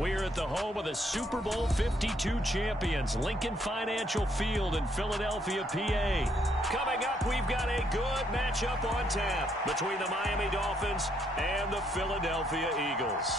We're at the home of the Super Bowl 52 champions, Lincoln Financial Field in Philadelphia, PA. Coming up, we've got a good matchup on tap between the Miami Dolphins and the Philadelphia Eagles.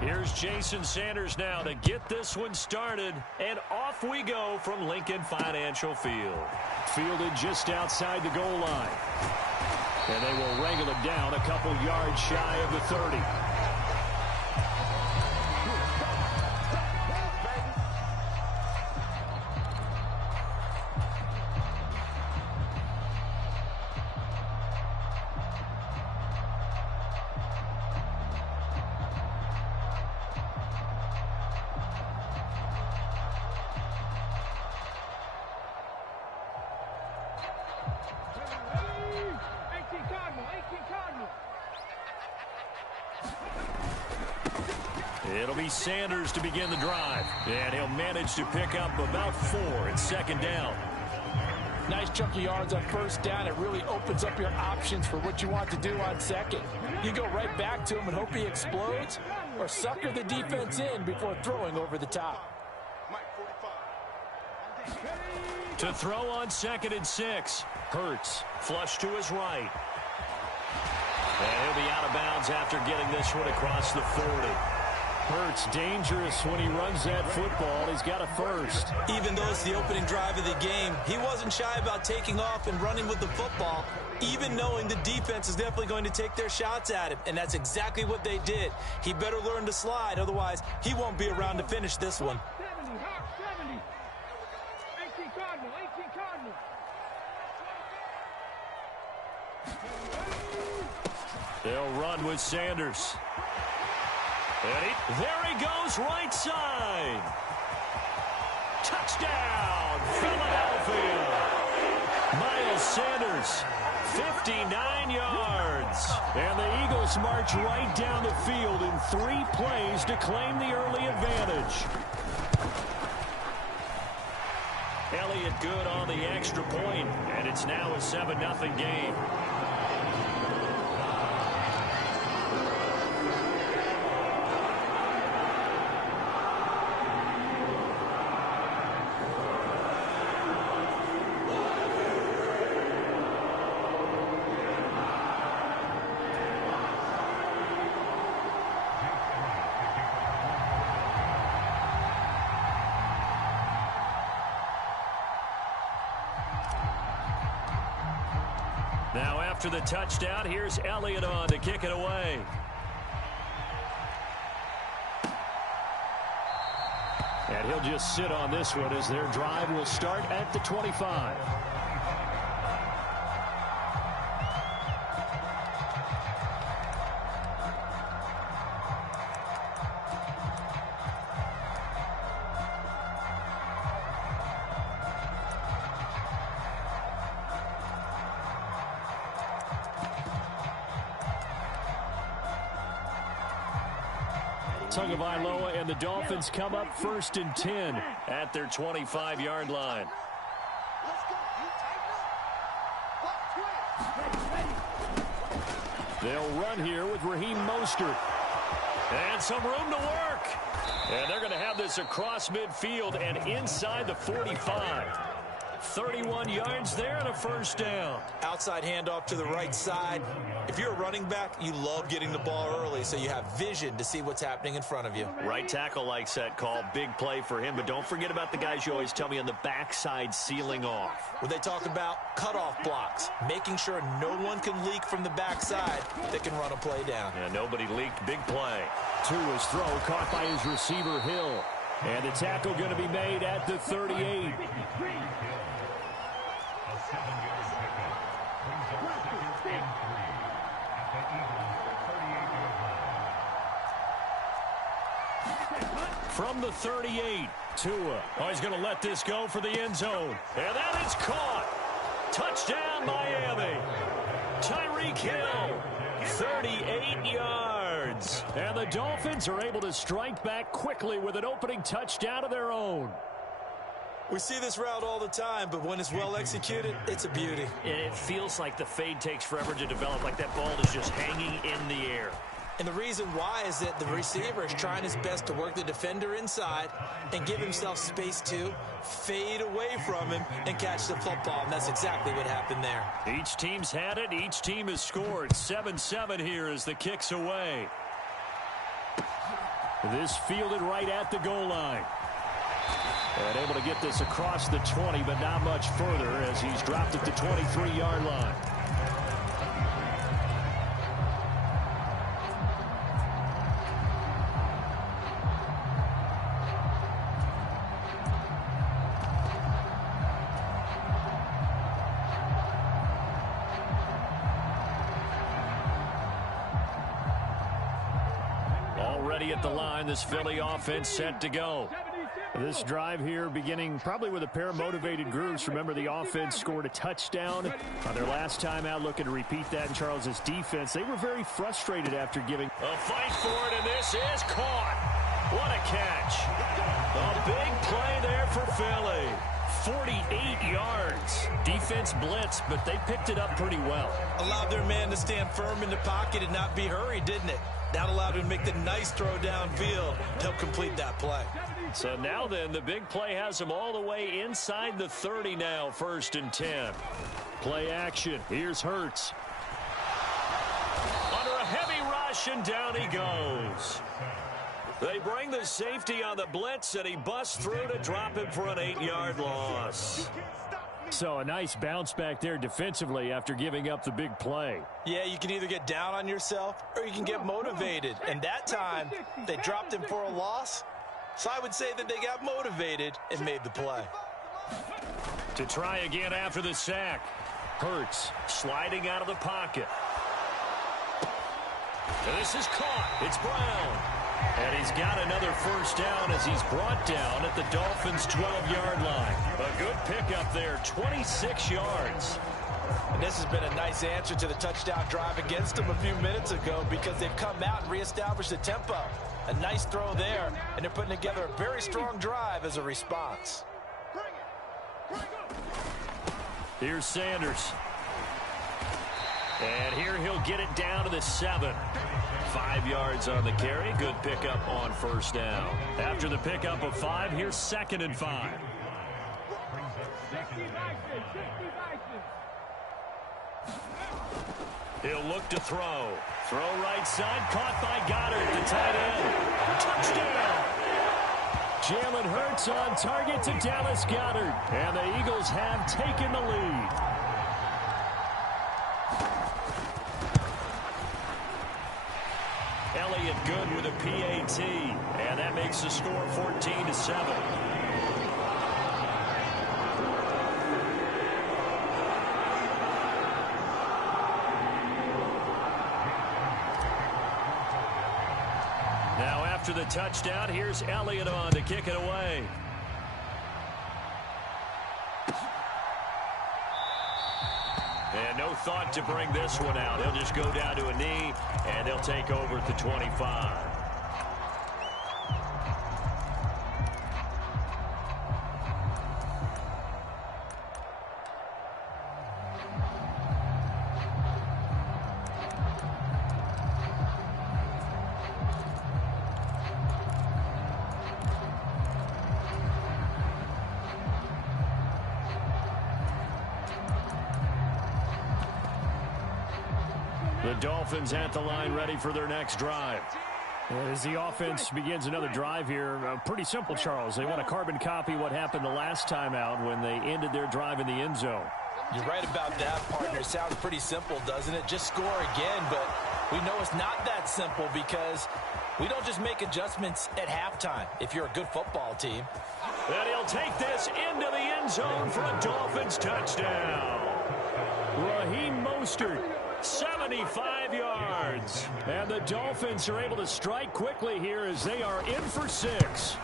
Here's Jason Sanders now to get this one started, and off we go from Lincoln Financial Field. Fielded just outside the goal line. And they will wrangle it down a couple yards shy of the 30. It'll be Sanders to begin the drive. And he'll manage to pick up about 4 at second down. Nice chunk of yards on first down. It really opens up your options for what you want to do on second. You go right back to him and hope he explodes, or sucker the defense in before throwing over the top. To throw on 2nd and 6. Hurts, flush to his right. And he'll be out of bounds after getting this one across the 40. Hurts dangerous when he runs that football. He's got a first. Even though it's the opening drive of the game, he wasn't shy about taking off and running with the football, even knowing the defense is definitely going to take their shots at him, and that's exactly what they did. He better learn to slide, otherwise he won't be around to finish this one. 70. 18 Cardinal. They'll run with Sanders. And there he goes, right side. Touchdown, Philadelphia. Miles Sanders, 59 yards. And the Eagles march right down the field in 3 plays to claim the early advantage. Elliott good on the extra point, and it's now a 7-0 game. Now after the touchdown, here's Elliott on to kick it away. And he'll just sit on this one as their drive will start at the 25. Tagovailoa and the Dolphins come up 1st and 10 at their 25-yard line. They'll run here with Raheem Mostert. And some room to work. And they're going to have this across midfield and inside the 45. 31 yards there and a first down. Outside handoff to the right side. If you're a running back, you love getting the ball early so you have vision to see what's happening in front of you. Right tackle likes that call. Big play for him. But don't forget about the guys you always tell me on the backside sealing off. When they talk about cutoff blocks, making sure no one can leak from the backside that can run a play down. Yeah, nobody leaked. Big play. To his throw, caught by his receiver, Hill. And the tackle going to be made at the 38. from the 38. Tua. Oh, he's going to let this go for the end zone. And that is caught. Touchdown, Miami. Tyreek Hill, 38 yards. And the Dolphins are able to strike back quickly with an opening touchdown of their own. We see this route all the time, but when it's well executed, it's a beauty. It feels like the fade takes forever to develop, like that ball is just hanging in the air. And the reason why is that the receiver is trying his best to work the defender inside and give himself space to fade away from him and catch the football. And that's exactly what happened there. Each team's had it. Each team has scored. 7-7 here as the kick's away. This fielded right at the goal line. And able to get this across the 20, but not much further as he's dropped at the 23-yard line. Already at the line, this Philly offense set to go. This drive here beginning probably with a pair of motivated groups. Remember, the offense scored a touchdown on their last time out, looking to repeat that in Charles's defense. They were very frustrated after giving a fight for it, and this is caught. What a catch. A big play there for Philly. 48 yards. Defense blitzed, but they picked it up pretty well. Allowed their man to stand firm in the pocket and not be hurried, didn't it? That allowed him to make the nice throw downfield to help complete that play. So now then, the big play has him all the way inside the 30 now, 1st and 10. Play action. Here's Hurts. Under a heavy rush, and down he goes. They bring the safety on the blitz, and he busts through to drop him for an 8-yard loss. So a nice bounce back there defensively after giving up the big play. Yeah, you can either get down on yourself or you can get motivated. And that time, they dropped him for a loss. So I would say that they got motivated and made the play. To try again after the sack. Hurts sliding out of the pocket. And this is caught. It's Brown. And he's got another first down as he's brought down at the Dolphins' 12-yard line. A good pickup there, 26 yards. And this has been a nice answer to the touchdown drive against them a few minutes ago because they've come out and reestablished the tempo. A nice throw there, and they're putting together a very strong drive as a response. Here's Sanders. And here he'll get it down to the 7. 5 yards on the carry. Good pickup on first down. After the pickup of 5, here's 2nd and 5. He'll look to throw. Throw right side, caught by Goddard, the tight end. Touchdown! Jalen Hurts on target to Dallas Goedert. And the Eagles have taken the lead. Elliott good with a PAT, and that makes the score 14-7. Now after the touchdown, here's Elliott on to kick it away. And no thought to bring this one out. He'll just go down to a knee, and they'll take over at the 25. The Dolphins at the line ready for their next drive. As the offense begins another drive here, pretty simple, Charles. They want to carbon copy what happened the last time out when they ended their drive in the end zone. You're right about that, partner. It sounds pretty simple, doesn't it? Just score again, but we know it's not that simple because we don't just make adjustments at halftime if you're a good football team. And he'll take this into the end zone for a Dolphins touchdown. Raheem Mostert, 75 yards. And the Dolphins are able to strike quickly here as they are in for 6.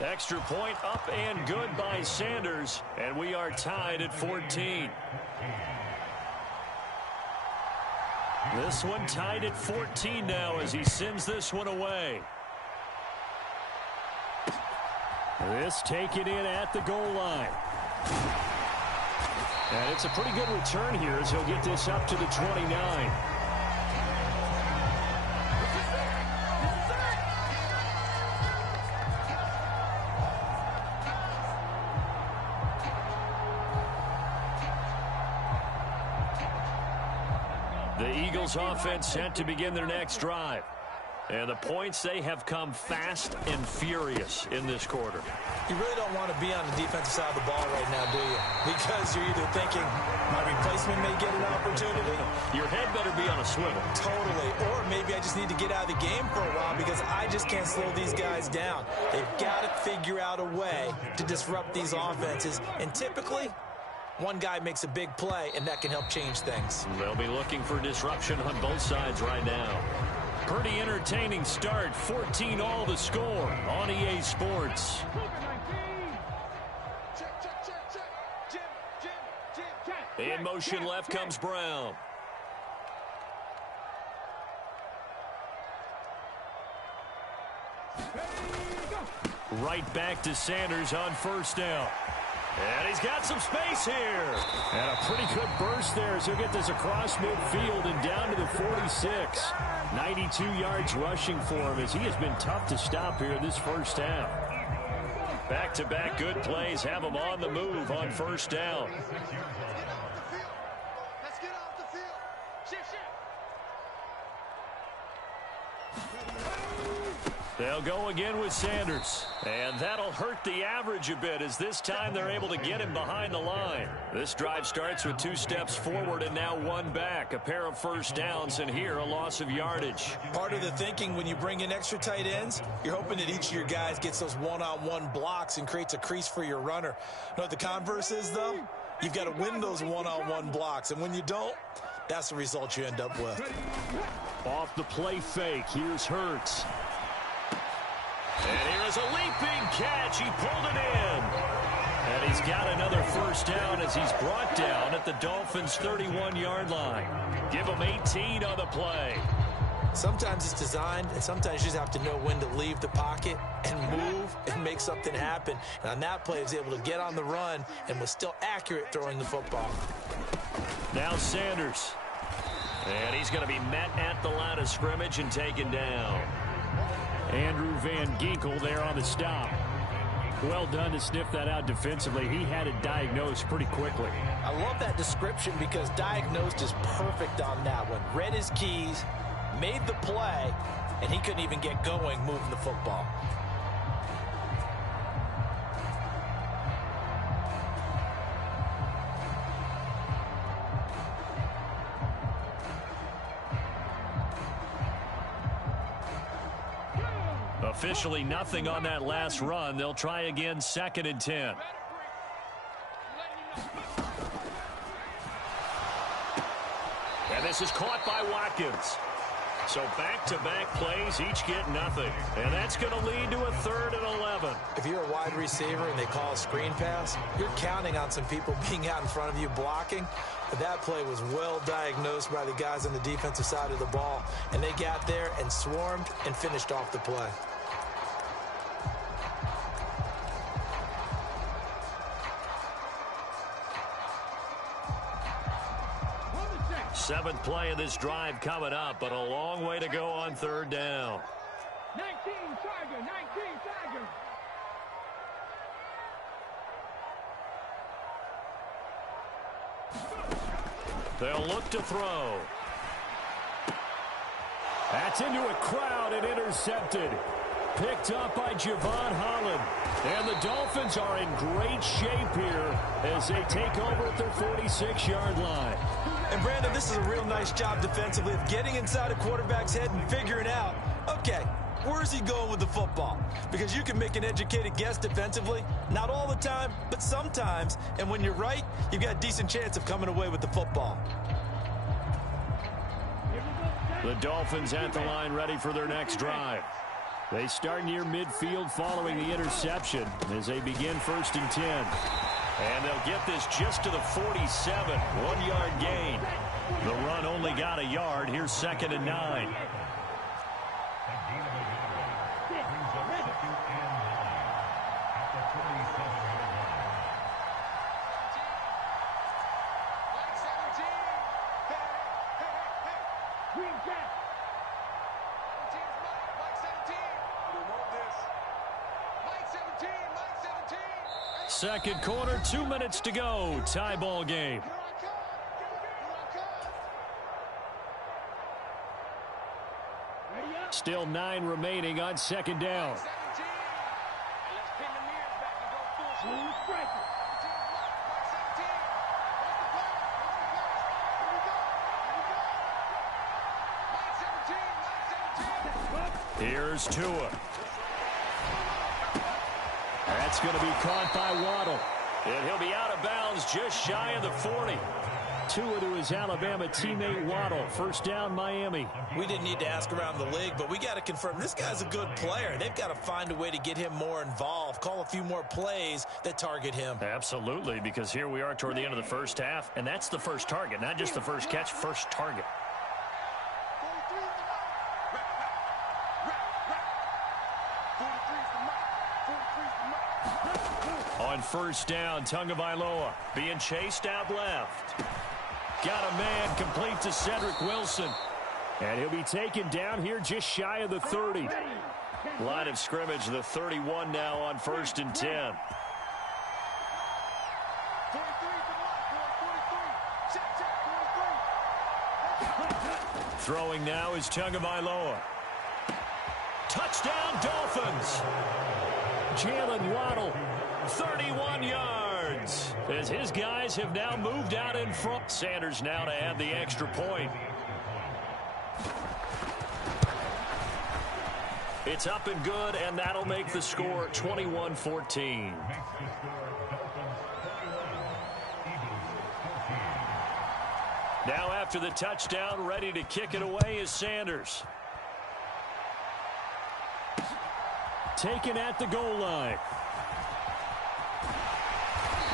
Extra point up and good by Sanders, and we are tied at 14. This one tied at 14 now as he sends this one away. This taken in at the goal line. And it's a pretty good return here as he'll get this up to the 29. The Eagles offense set to begin their next drive. And the points, they have come fast and furious in this quarter. You really don't want to be on the defensive side of the ball right now, do you? Because you're either thinking, my replacement may get an opportunity. Your head better be on a swivel. Totally. Or maybe I just need to get out of the game for a while because I just can't slow these guys down. They've got to figure out a way to disrupt these offenses. And typically, one guy makes a big play, and that can help change things. They'll be looking for disruption on both sides right now. Pretty entertaining start. 14-all the score on EA Sports. In motion left comes Brown. Right back to Sanders on first down. And he's got some space here. And a pretty good burst there as he'll get this across midfield and down to the 46. 92 yards rushing for him as he has been tough to stop here in this first half. Back-to-back good plays have him on the move on first down. Let's get off the field. Shift. They'll go again with Sanders. And that'll hurt the average a bit as this time they're able to get him behind the line. This drive starts with 2 steps forward and now 1 back. A pair of first downs and here a loss of yardage. Part of the thinking when you bring in extra tight ends, you're hoping that each of your guys gets those one-on-one blocks and creates a crease for your runner. You know what the converse is, though? You've got to win those one-on-one blocks. And when you don't, that's the result you end up with. Off the play fake, here's Hurts. And here is a leaping catch. He pulled it in. And he's got another first down as he's brought down at the Dolphins' 31-yard line. Give him 18 on the play. Sometimes it's designed, and sometimes you just have to know when to leave the pocket and move and make something happen. And on that play, he was able to get on the run and was still accurate throwing the football. Now Sanders. And he's going to be met at the line of scrimmage and taken down. Andrew Van Ginkel there on the stop. Well done to sniff that out defensively. He had it diagnosed pretty quickly. I love that description because diagnosed is perfect on that one. Read his keys, made the play, and he couldn't even get going moving the football. Officially nothing on that last run. They'll try again, 2nd and 10. And this is caught by Watkins. So back-to-back plays, each get nothing. And that's going to lead to a 3rd and 11. If you're a wide receiver and they call a screen pass, you're counting on some people being out in front of you blocking. But that play was well diagnosed by the guys on the defensive side of the ball. And they got there and swarmed and finished off the play. Seventh play of this drive coming up, but a long way to go on 3rd down. 19 Tiger, 19 Tiger. They'll look to throw. That's into a crowd and intercepted. Picked up by Javon Holland. And the Dolphins are in great shape here as they take over at their 46-yard line. And, Brandon, this is a real nice job defensively of getting inside a quarterback's head and figuring out, okay, where's he going with the football? Because you can make an educated guess defensively, not all the time, but sometimes. And when you're right, you've got a decent chance of coming away with the football. The Dolphins at the line ready for their next drive. They start near midfield following the interception as they begin 1st and 10. And they'll get this just to the 47. 1-yard gain. The run only got a yard. Here's 2nd and 9. Second quarter, 2 minutes to go. Tie ball game. Still 9 remaining on 2nd down. Here's Tua. That's going to be caught by Waddle. And he'll be out of bounds just shy of the 40. Tua to his Alabama teammate Waddle. 1st down, Miami. We didn't need to ask around the league, but we got to confirm this guy's a good player. They've got to find a way to get him more involved, call a few more plays that target him. Absolutely, because here we are toward the end of the first half, and that's the first target, not just the first catch, first target. On 1st down, Tagovailoa being chased out left. Got a man complete to Cedric Wilson. And he'll be taken down here just shy of the 30. Line of scrimmage, the 31 now on 1st and 10. Throwing now is Tagovailoa. Touchdown, Dolphins. Jalen Waddle, 31 yards. As his guys have now moved out in front. Sanders now to add the extra point. It's up and good, and that'll make the score 21-14. Now after the touchdown, ready to kick it away is Sanders. Taken at the goal line.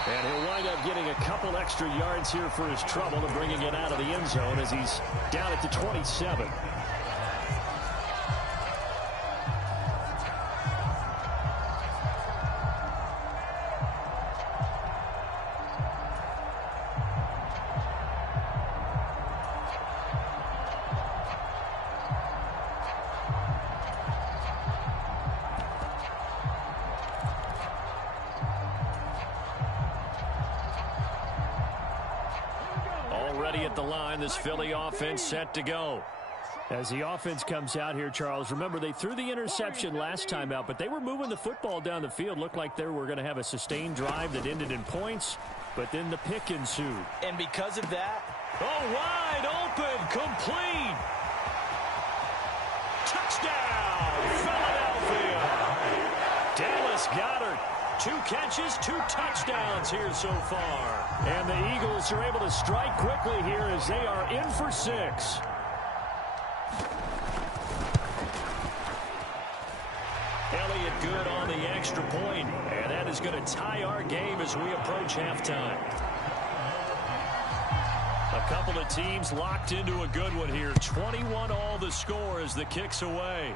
And he'll wind up getting a couple extra yards here for his trouble and bringing it out of the end zone as he's down at the 27. Already at the line, this Philly offense set to go. As the offense comes out here, Charles, remember they threw the interception last time out, but they were moving the football down the field. Looked like they were going to have a sustained drive that ended in points, but then the pick ensued. And because of that, wide open, complete. Touchdown, Philadelphia. Dallas Goedert. 2 catches, 2 touchdowns here so far. And the Eagles are able to strike quickly here as they are in for 6. Elliott good on the extra point, and that is going to tie our game as we approach halftime. A couple of teams locked into a good one here. 21 all the score as the kick's away.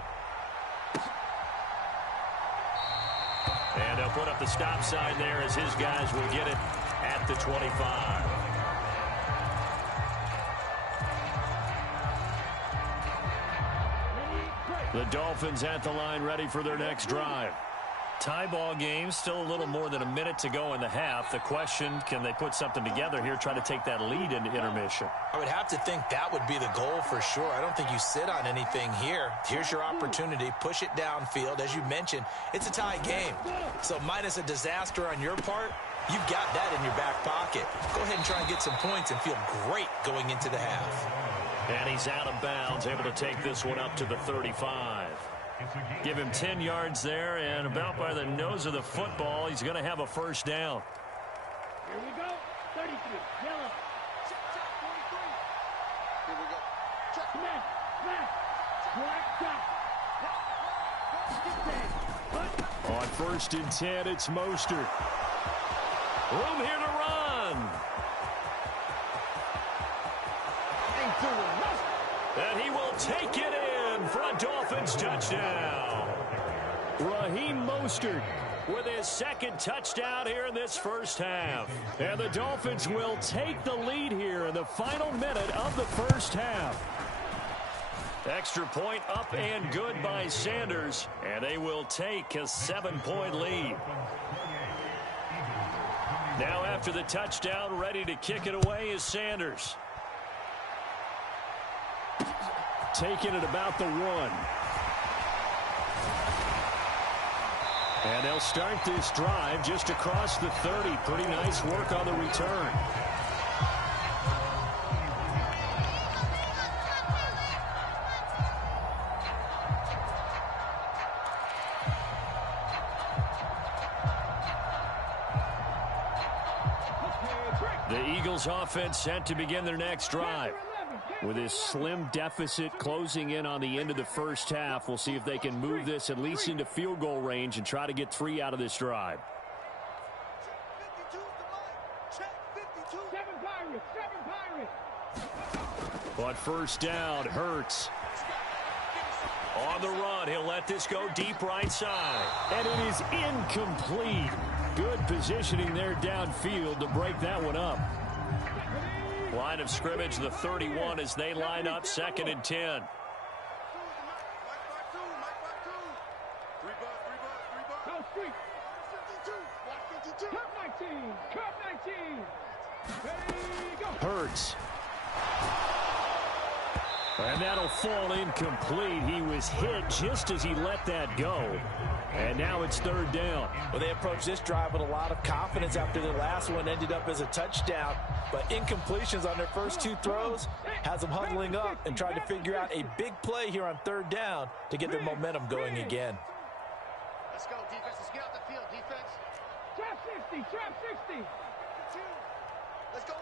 And they'll put up the stop sign there as his guys will get it at the 25. The Dolphins at the line ready for their next drive. Tie ball game, still a little more than a minute to go in the half. The question, can they put something together here, try to take that lead into intermission? I would have to think that would be the goal for sure. I don't think you sit on anything here. Here's your opportunity. Push it downfield. As you mentioned, it's a tie game. So minus a disaster on your part, you've got that in your back pocket. Go ahead and try and get some points and feel great going into the half. And he's out of bounds, able to take this one up to the 35. Give him 10 yards there, and about by the nose of the football, he's going to have a first down. Here we go. 33. Yellow. Check, 43. Here we go. Check. Smash. Smash. Black shot. On 1st and 10, it's Mostert. Room here to run. And he will take it in for a Dolphins touchdown. Raheem Mostert with his 2nd touchdown here in this first half. And the Dolphins will take the lead here in the final minute of the first half. Extra point up and good by Sanders, and they will take a 7-point lead. Now after the touchdown, ready to kick it away is Sanders. Taking it about the 1. And they'll start this drive just across the 30. Pretty nice work on the return. The Eagles offense set to begin their next drive. With this slim deficit closing in on the end of the first half, we'll see if they can move this at least into field goal range and try to get 3 out of this drive. On 1st down, Hurts. On the run, he'll let this go deep right side. And it is incomplete. Good positioning there downfield to break that one up. Line of scrimmage, the 31, as they line up 2nd and 10. Hurts. And that'll fall incomplete. He was hit just as he let that go. And now it's 3rd down. Well, they approached this drive with a lot of confidence after their last one ended up as a touchdown. But incompletions on their first 2 throws has them huddling up and trying to figure out a big play here on 3rd down to get their momentum going again. Let's go, defense. Let's get out the field, defense. Trap 60, trap 60. Let's go,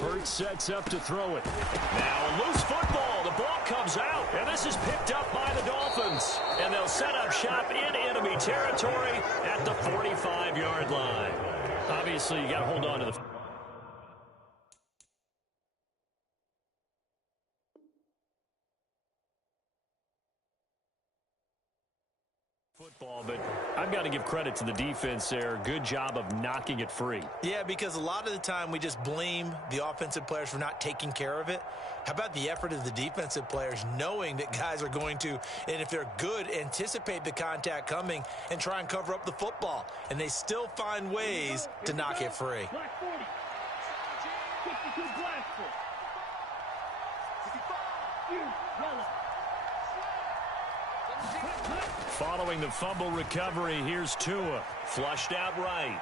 Hurts sets up to throw it. Now a loose football. The ball comes out, and this is picked up by the Dolphins. And they'll set up shop in enemy territory at the 45-yard line. Obviously, you got to hold on to the football, but I've got to give credit to the defense there. Good job of knocking it free. Yeah, because a lot of the time we just blame the offensive players for not taking care of it. How about the effort of the defensive players knowing that guys are going to, and if they're good, anticipate the contact coming and try and cover up the football. And they still find ways to knock it free. Black 40. 52 black 40. Yellow. Following the fumble recovery, here's Tua. Flushed out right.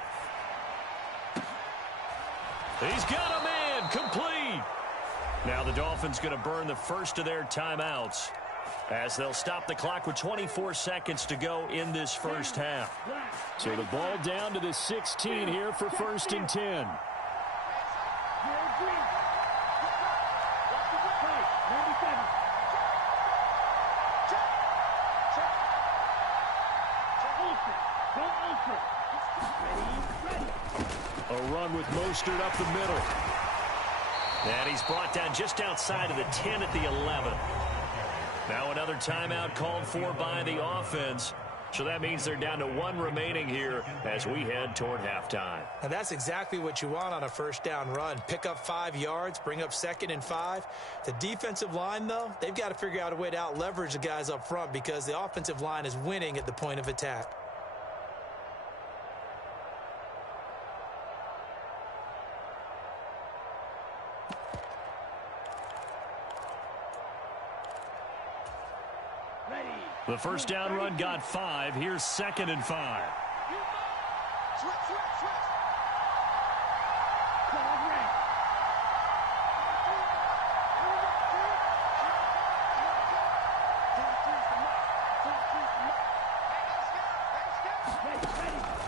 He's got a man. Complete. Now the Dolphins going to burn the first of their timeouts as they'll stop the clock with 24 seconds to go in this first half. So the ball down to the 16 here for 1st and 10. A run with Mostert up the middle. And he's brought down just outside of the 10 at the 11. Now another timeout called for by the offense. So that means they're down to 1 remaining here as we head toward halftime. And that's exactly what you want on a 1st down run. Pick up 5 yards, bring up 2nd and 5. The defensive line, though, they've got to figure out a way to out-leverage the guys up front because the offensive line is winning at the point of attack. The 1st down run got 5. Here's 2nd and 5.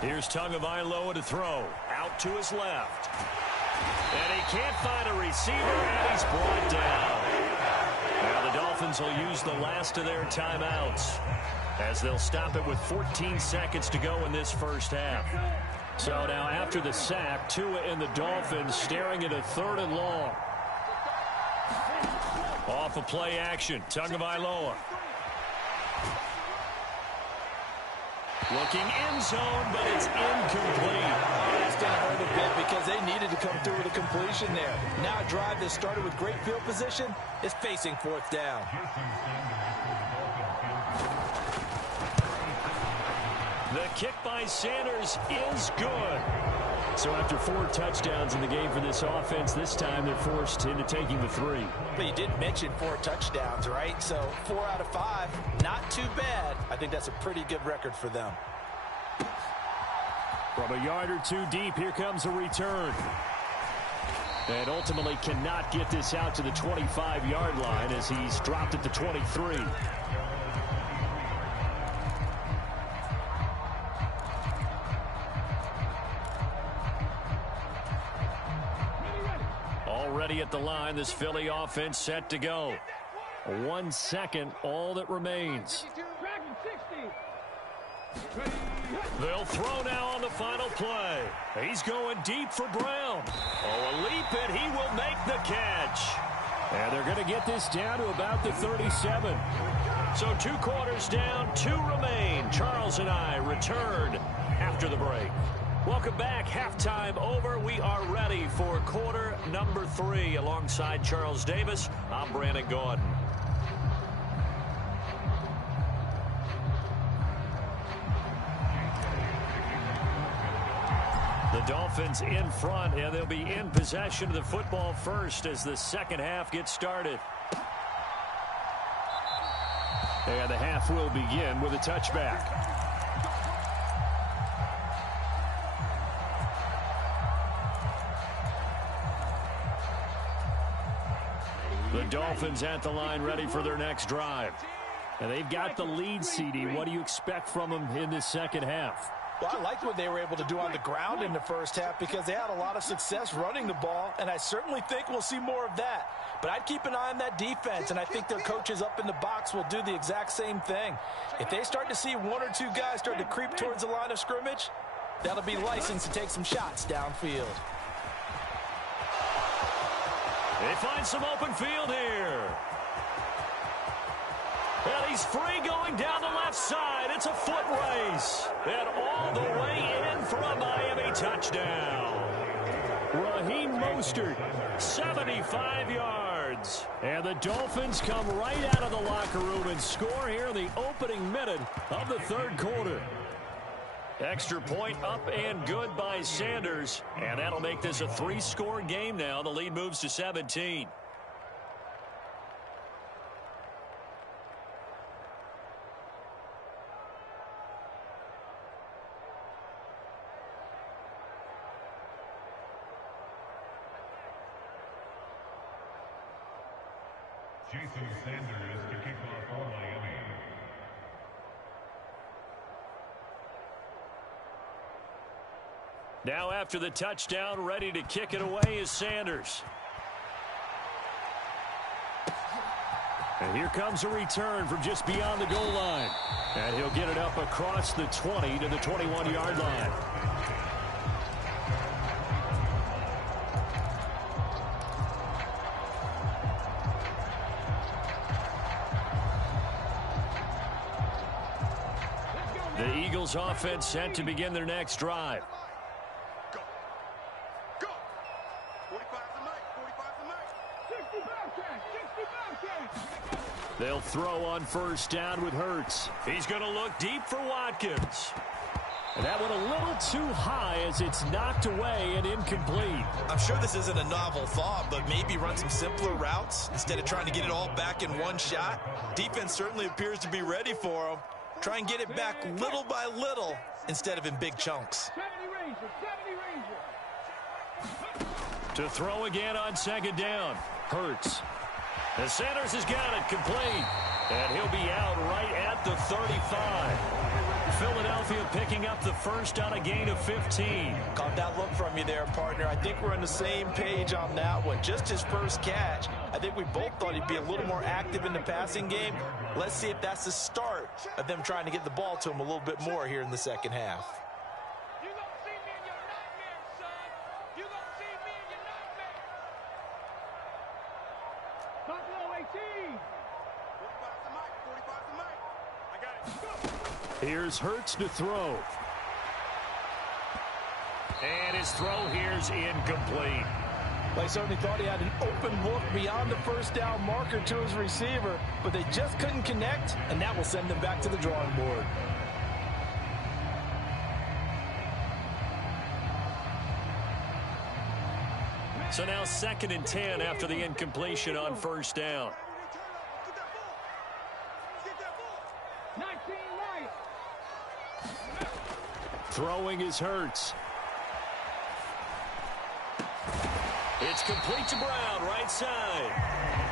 Here's Tagovailoa to throw. Out to his left. And he can't find a receiver, and he's brought down. Now the Dolphins Dolphins will use the last of their timeouts as they'll stop it with 14 seconds to go in this first half. So now after the sack, Tua and the Dolphins staring at a 3rd and long. Off of play action, Tagovailoa. Looking end zone, but it's incomplete. That's going to hurt a bit because they needed to come through with a completion there. Now a drive that started with great field position is facing 4th down. The kick by Sanders is good. So after 4 touchdowns in the game for this offense, this time they're forced into taking the 3. But you did mention 4 touchdowns, right? So 4 out of 5, not too bad. I think that's a pretty good record for them. From a yard or 2 deep, here comes a return. And ultimately cannot get this out to the 25-yard line as he's dropped at the 23. Already at the line, this Philly offense set to go. 1 second, all that remains. They'll throw now on the final play. He's going deep for Brown. Oh, a leap, and he will make the catch. And they're going to get this down to about the 37. So 2 quarters down, 2 remain. Charles and I return after the break. Welcome back. Halftime over. We are ready for quarter number 3. Alongside Charles Davis, I'm Brandon Gordon. The Dolphins in front, and they'll be in possession of the football first as the second half gets started. And the half will begin with a touchback. The Dolphins at the line ready for their next drive. And they've got the lead, CD. What do you expect from them in this second half? Well, I liked what they were able to do on the ground in the first half because they had a lot of success running the ball, and I certainly think we'll see more of that. But I'd keep an eye on that defense, and I think their coaches up in the box will do the exact same thing. If they start to see 1 or 2 guys start to creep towards the line of scrimmage, that'll be licensed to take some shots downfield. They find some open field here. And he's free going down the left side. It's a foot race. And all the way in for a Miami touchdown. Raheem Mostert, 75 yards. And the Dolphins come right out of the locker room and score here in the opening minute of the 3rd quarter. Extra point up and good by Sanders. And that'll make this a 3-score game now. The lead moves to 17. Jason Sanders to kick off for Miami. Now after the touchdown, ready to kick it away is Sanders. And here comes a return from just beyond the goal line. And he'll get it up across the 20 to the 21-yard line. The Eagles offense set to begin their next drive. Go. Go. 45 to Mike. 45 to Mike. 60 Bobcats. They'll throw on first down with Hurts. He's going to look deep for Watkins. And that one a little too high as it's knocked away and incomplete. I'm sure this isn't a novel thought, but maybe run some simpler routes instead of trying to get it all back in one shot. Defense certainly appears to be ready for him. Try and get it back little by little instead of in big chunks. 70 Ranger. To throw again on second down. Hurts. And Sanders has got it complete. And he'll be out right at the 35. Philadelphia picking up the first on a gain of 15. Caught that look from you there, partner. I think we're on the same page on that one. Just his first catch. I think we both thought he'd be a little more active in the passing game. Let's see if that's the start of them trying to get the ball to him a little bit more here in the second half. You gonna see me in your nightmares, son. You gonna see me in your nightmares. Buffalo 18. 45's the mic. 45's the mic. I got it. Here's Hurts to throw. And his throw here's incomplete. They certainly thought he had an open look beyond the first down marker to his receiver, but they just couldn't connect, and that will send them back to the drawing board. So now 2nd and 10 after the incompletion on first down. Get that ball. 19 right. Throwing is Hurts. It's complete to Brown, right side.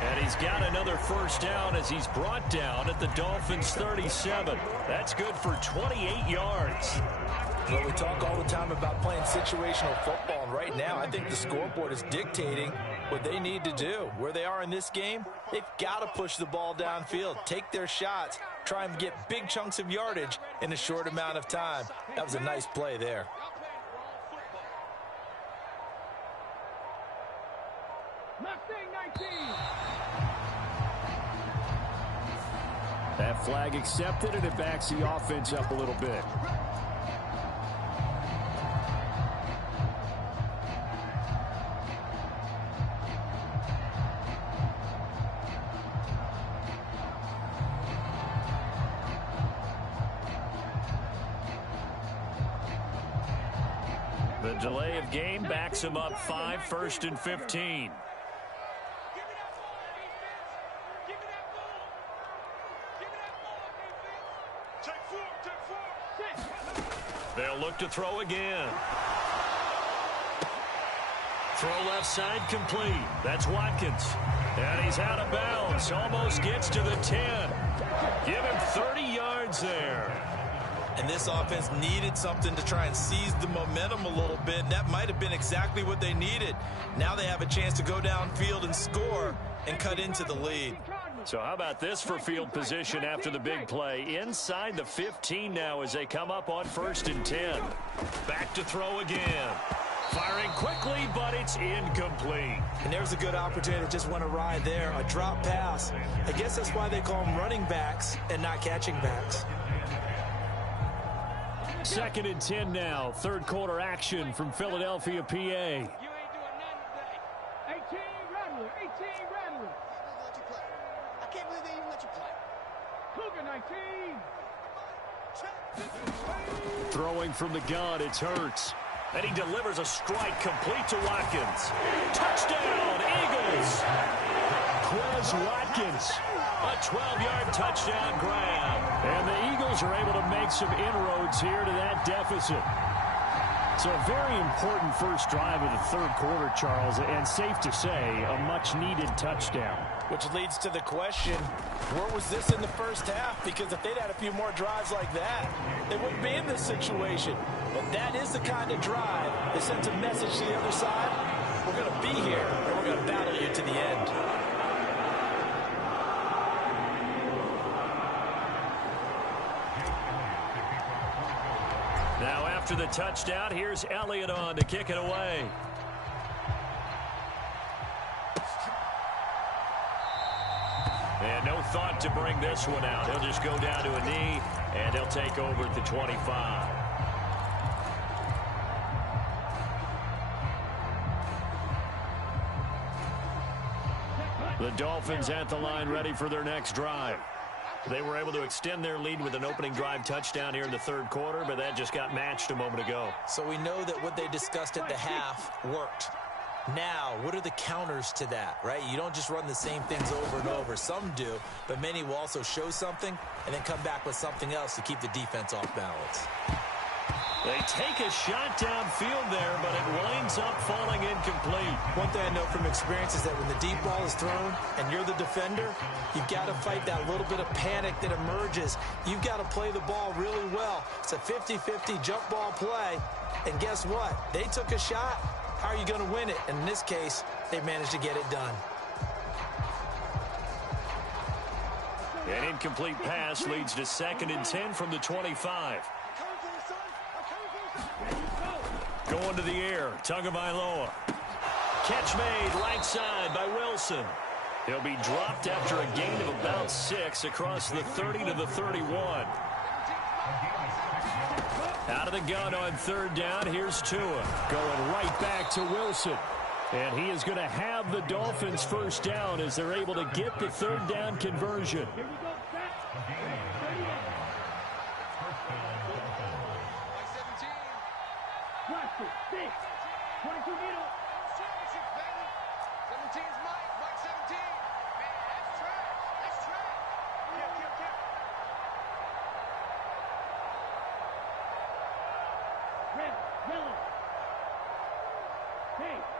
And he's got another first down as he's brought down at the Dolphins' 37. That's good for 28 yards. Well, we talk all the time about playing situational football, and right now I think the scoreboard is dictating what they need to do. Where they are in this game, they've got to push the ball downfield, take their shots, try and get big chunks of yardage in a short amount of time. That was a nice play there. Mustang 19. That flag accepted, and it backs the offense up a little bit. The delay of game backs him up 5, 1st and 15. They'll look to throw again. Throw left side complete. That's Watkins. And he's out of bounds. Almost gets to the 10. Give him 30 yards there. And this offense needed something to try and seize the momentum a little bit. And that might have been exactly what they needed. Now they have a chance to go downfield and score and cut into the lead. So how about this for field position after the big play? Inside the 15 now as they come up on 1st and 10. Back to throw again. Firing quickly, but it's incomplete. And there's a good opportunity to just want to ride there. A drop pass. I guess that's why they call them running backs and not catching backs. 2nd and 10 now. 3rd quarter action from Philadelphia, PA. You ain't doing nothing today. 18 Rattler. 18 Rattler. I can't believe they even let you play. Cougar 19. Throwing from the gun, it's Hurts. And he delivers a strike complete to Watkins. Touchdown, Eagles! Quez Watkins, a 12-yard touchdown grab. And the Eagles are able to make some inroads here to that deficit. So a very important first drive of the 3rd quarter, Charles, and safe to say, a much-needed touchdown. Which leads to the question, where was this in the first half? Because if they'd had a few more drives like that, they wouldn't be in this situation. But that is the kind of drive that sends a message to the other side. We're going to be here, and we're going to battle you to the end. Now after the touchdown, here's Elliott on to kick it away. And no thought to bring this one out. He'll just go down to a knee, and they'll take over at the 25. The Dolphins at the line ready for their next drive. They were able to extend their lead with an opening drive touchdown here in the 3rd quarter, but that just got matched a moment ago. So we know that what they discussed at the half worked. Now, what are the counters to that, right? You don't just run the same things over and over. Some do, but many will also show something and then come back with something else to keep the defense off balance. They take a shot downfield there, but it winds ends up falling incomplete. One thing I know from experience is that when the deep ball is thrown and you're the defender, you've got to fight that little bit of panic that emerges. You've got to play the ball really well. It's a 50-50 jump ball play. And guess what? They took a shot. How are you going to win it? And in this case, they managed to get it done. An incomplete pass leads to 2nd and 10 from the 25. Going to the air, Tagovailoa. Catch made, right side by Wilson. He'll be dropped after a gain of about 6 across the 30 to the 31. Out of the gun on 3rd down, here's Tua. Going right back to Wilson. And he is going to have the Dolphins 1st down as they're able to get the 3rd down conversion.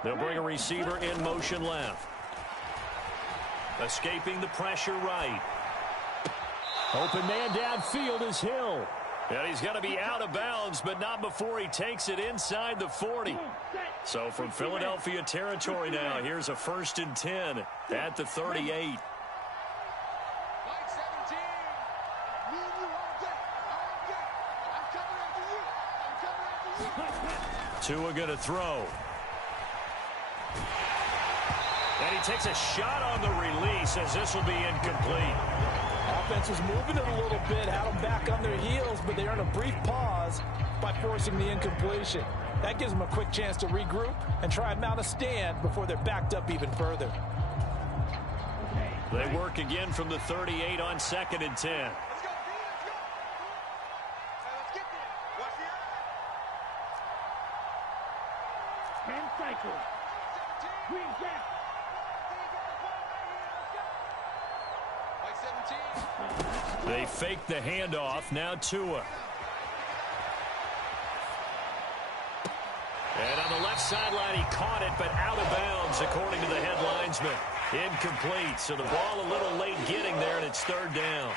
They'll bring a receiver in motion left. Escaping the pressure right. Open man downfield is Hill. And he's going to be out of bounds, but not before he takes it inside the 40. So from Philadelphia territory now, here's a 1st and 10 at the 38. Tua going to throw. And he takes a shot on the release as this will be incomplete. Offense was moving it a little bit, had them back on their heels, but they earned a brief pause by forcing the incompletion. That gives them a quick chance to regroup and try and mount a stand before they're backed up even further. They work again from the 38 on 2nd and 10. They fake the handoff. Now Tua. And on the left sideline, he caught it, but out of bounds, according to the head linesman. Incomplete. So the ball a little late getting there, and it's 3rd down.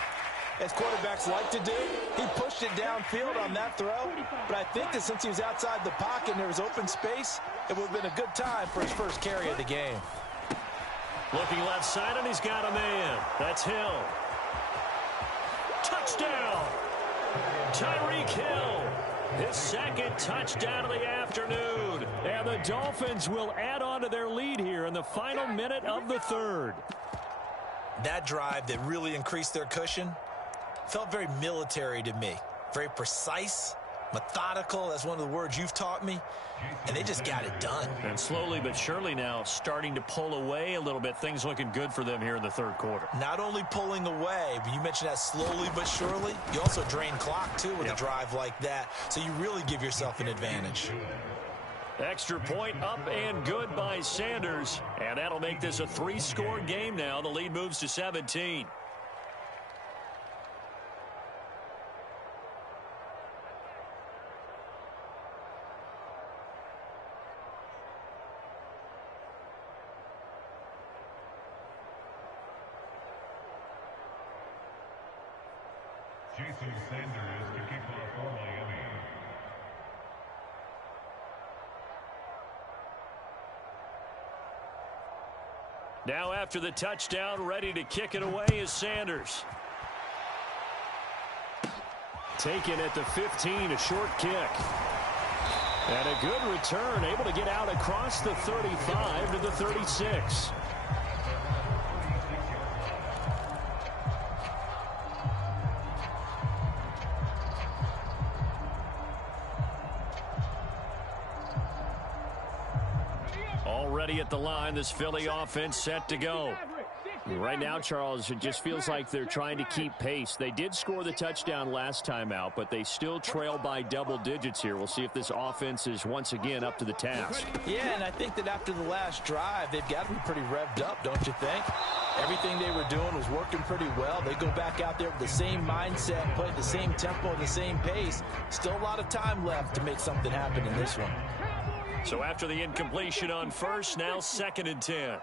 As quarterbacks like to do, he pushed it downfield on that throw, but I think that since he was outside the pocket and there was open space, it would have been a good time for his first carry of the game. Looking left side, and he's got a man. That's Hill. Touchdown! Tyreek Hill. His 2nd touchdown of the afternoon. And the Dolphins will add on to their lead here in the final minute of the 3rd. That drive that really increased their cushion felt very military to me. Very precise, methodical. That's one of the words you've taught me. And they just got it done. And slowly but surely now starting to pull away a little bit. Things looking good for them here in the 3rd quarter. Not only pulling away, but you mentioned that slowly but surely. You also drain clock, too, with a drive like that. So you really give yourself an advantage. Extra point up and good by Sanders. And that'll make this a 3-score game now. The lead moves to 17. Jason Sanders to kick off for Miami. Now after the touchdown, ready to kick it away is Sanders. Taken at the 15, a short kick. And a good return, able to get out across the 35 to the 36. Already at the line, this Philly offense set to go. Right now, Charles, it just feels like they're trying to keep pace. They did score the touchdown last time out, but they still trail by double digits here. We'll see if this offense is once again up to the task. Yeah, and I think that after the last drive, they've got to be pretty revved up, don't you think? Everything they were doing was working pretty well. They go back out there with the same mindset, play at the same tempo, the same pace. Still a lot of time left to make something happen in this one. So after the incompletion on first, now 2nd and 10. Oh, yeah.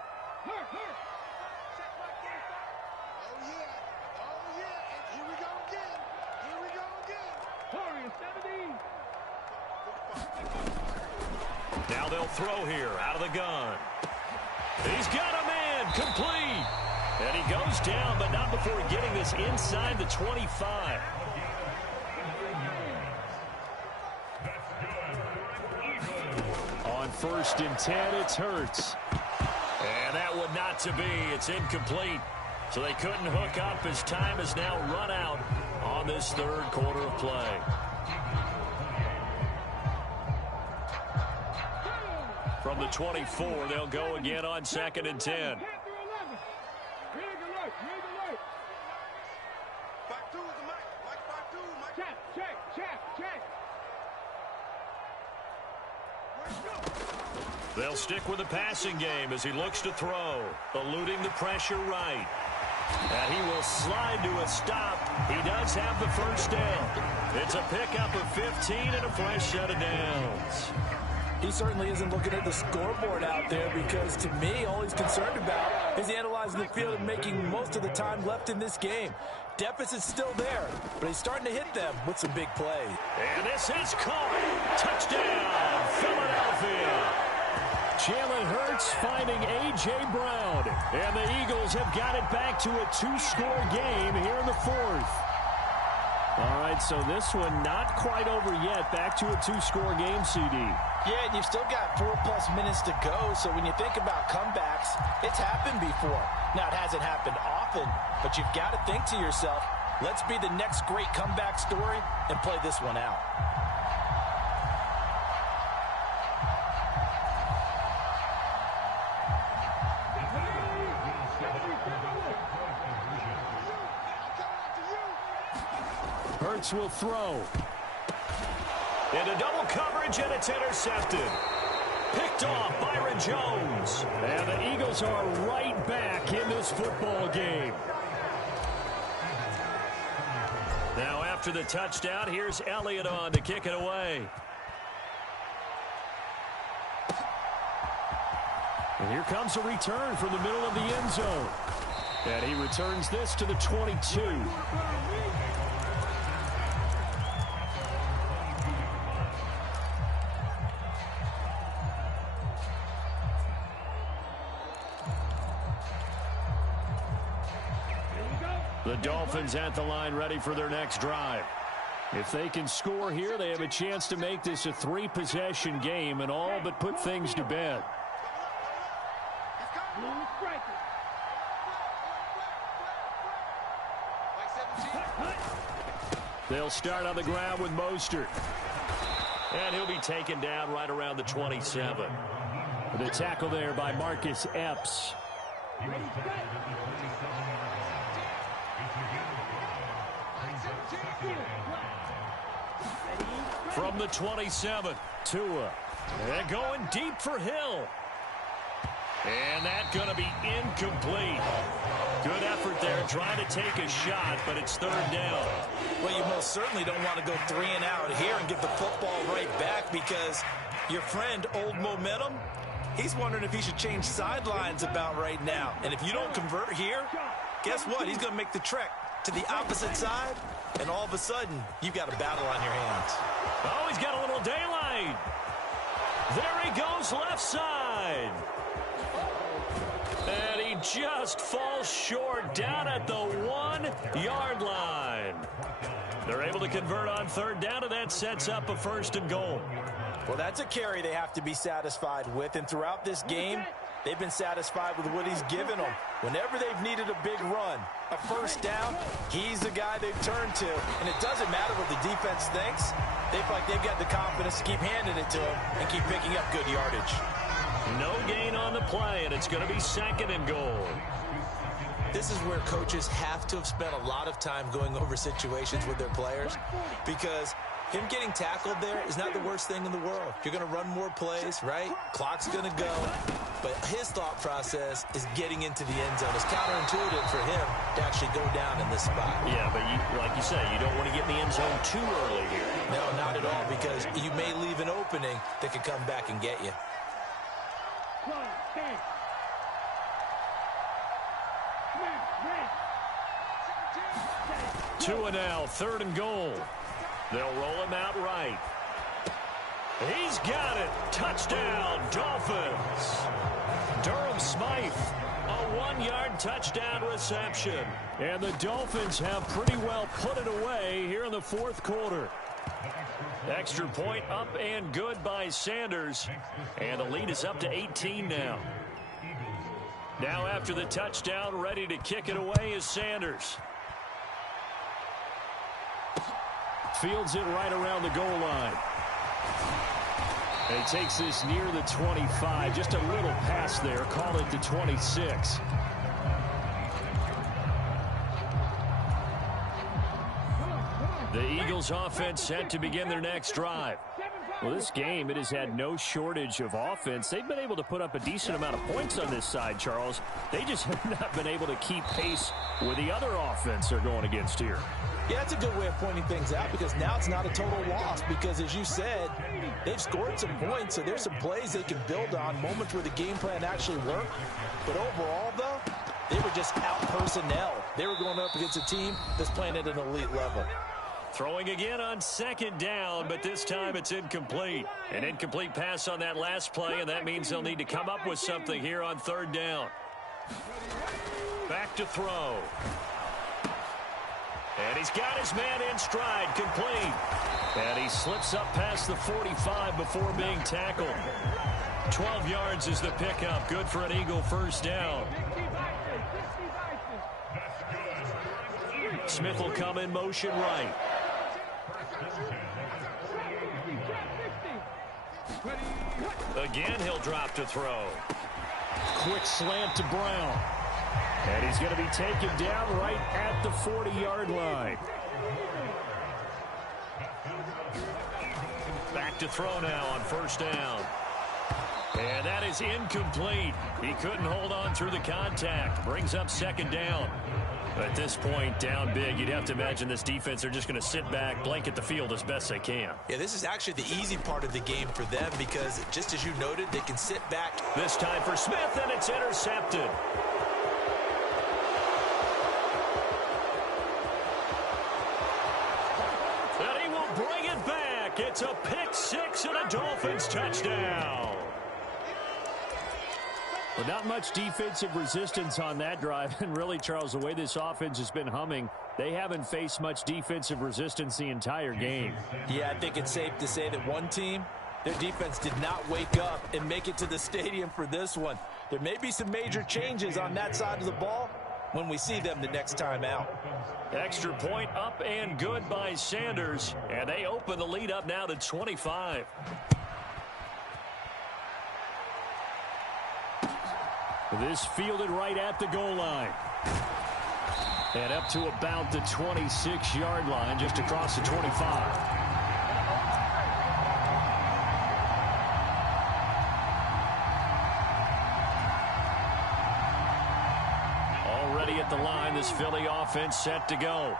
Oh, yeah. And here we go again. Here we go again. 17. Now they'll throw here out of the gun. He's got a man complete. And he goes down, but not before getting this inside the 25. On 1st and 10, it's Hurts. And that would not to be. It's incomplete. So they couldn't hook up as time has now run out on this 3rd quarter of play. From the 24, they'll go again on 2nd and 10. They'll stick with the passing game as he looks to throw, eluding the pressure right. And he will slide to a stop. He does have the first down. It's a pickup of 15 and a fresh set of downs. He certainly isn't looking at the scoreboard out there because, to me, all he's concerned about is analyzing the field and making most of the time left in this game. Deficit's still there, but he's starting to hit them with some big plays. And this is caught. Touchdown, Philadelphia. Jalen Hurts finding A.J. Brown. And the Eagles have got it back to a 2-score game here in the 4th. All right, so this one not quite over yet. Back to a 2-score game, CD. Yeah, and you've still got 4+ minutes to go, so when you think about comebacks, it's happened before. Now, it hasn't happened often, but you've got to think to yourself, let's be the next great comeback story and play this one out. Hurts will throw. Into double coverage, and it's intercepted. Picked off Byron Jones. And the Eagles are right back in this football game. Now after the touchdown, here's Elliott on to kick it away. And here comes a return from the middle of the end zone. And he returns this to the 22. The Dolphins at the line ready for their next drive. If they can score here, they have a chance to make this a 3-possession game and all but put things to bed. They'll start on the ground with Mostert. And he'll be taken down right around the 27. The tackle there by Marcus Epps. From the 27, Tua. And going deep for Hill. And that's going to be incomplete. Good effort there trying to take a shot, but it's 3rd down. Well, you most certainly don't want to go 3 and out here and give the football right back because your friend, Old Momentum, he's wondering if he should change sidelines about right now. And if you don't convert here, guess what? He's going to make the trek to the opposite side, and all of a sudden, you've got a battle on your hands. Oh, he's got a little daylight. There he goes left side. And he just falls short down at the 1-yard line. They're able to convert on 3rd down, and that sets up a 1st and goal. Well, that's a carry they have to be satisfied with, and throughout this game, they've been satisfied with what he's given them. Whenever they've needed a big run, a 1st down, he's the guy they've turned to. And it doesn't matter what the defense thinks. They feel like they've got the confidence to keep handing it to him and keep picking up good yardage. No gain on the play, and it's going to be 2nd and goal. This is where coaches have to have spent a lot of time going over situations with their players because him getting tackled there is not the worst thing in the world. You're going to run more plays, right? Clock's going to go. but his thought process is getting into the end zone. It's counterintuitive for him to actually go down in this spot. Yeah, but like you say, you don't want to get in the end zone too early here. No, not at all, because you may leave an opening that could come back and get you. 2 and now, 3rd and goal. They'll roll him out right. He's got it. Touchdown, Dolphins. Durham Smythe, a 1-yard touchdown reception. And the Dolphins have pretty well put it away here in the 4th quarter. Extra point up and good by Sanders. And the lead is up to 18 now. Now after the touchdown, ready to kick it away is Sanders. Fields it right around the goal line. And he takes this near the 25. Just a little pass there. Call it the 26. The Eagles offense set to begin their next drive. Well, this game, it has had no shortage of offense. They've been able to put up a decent amount of points on this side, Charles. They just have not been able to keep pace with the other offense they're going against here. Yeah, that's a good way of pointing things out, because now it's not a total loss, because as you said, they've scored some points, so there's some plays they can build on, moments where the game plan actually worked. But overall, though, they were just out personnel. They were going up against a team that's playing at an elite level. Throwing again on 2nd down, but this time it's incomplete. An incomplete pass on that last play, and that means they'll need to come up with something here on 3rd down. Back to throw. And he's got his man in stride, complete. And he slips up past the 45 before being tackled. 12 yards is the pickup. Good for an Eagle 1st down. Smith will come in motion right. Again, he'll drop to throw. Quick slant to Brown. And he's going to be taken down right at the 40-yard line. Back to throw now on 1st down. And that is incomplete. He couldn't hold on through the contact. Brings up 2nd down. At this point, down big, you'd have to imagine this defense are just going to sit back, blanket the field as best they can. Yeah, this is actually the easy part of the game for them, because just as you noted, they can sit back. This time for Smith, and it's intercepted. And he will bring it back. It's a pick 6 and a Dolphins touchdown. But not much defensive resistance on that drive. And really, Charles, the way this offense has been humming, they haven't faced much defensive resistance the entire game. Yeah, I think it's safe to say that one team, their defense did not wake up and make it to the stadium for this one. There may be some major changes on that side of the ball when we see them the next time out. Extra point up and good by Sanders. And they open the lead up now to 25. This fielded right at the goal line. And up to about the 26-yard line, just across the 25. Already at the line, this Philly offense set to go.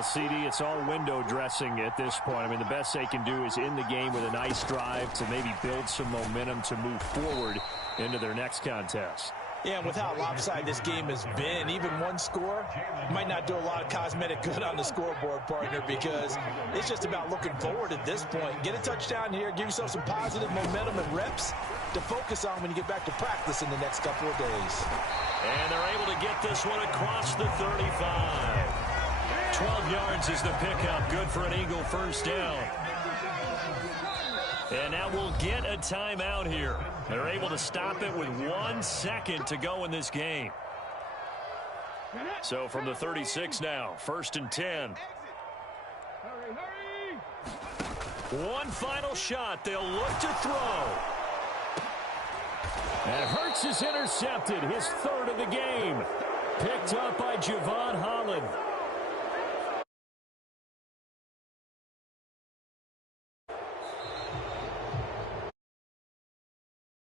CD, it's all window dressing at this point. I mean, the best they can do is end the game with a nice drive to maybe build some momentum to move forward into their next contest. Yeah, and with how lopsided this game has been, even one score might not do a lot of cosmetic good on the scoreboard, partner, because it's just about looking forward at this point. Get a touchdown here, give yourself some positive momentum and reps to focus on when you get back to practice in the next couple of days. And they're able to get this one across the 35. 12 yards is the pickup. Good for an Eagle 1st down. And now we'll get a timeout here. They're able to stop it with 1 second to go in this game. So from the 36 now, 1st and 10. One final shot. They'll look to throw. And Hurts is intercepted, his 3rd of the game. Picked up by Javon Holland.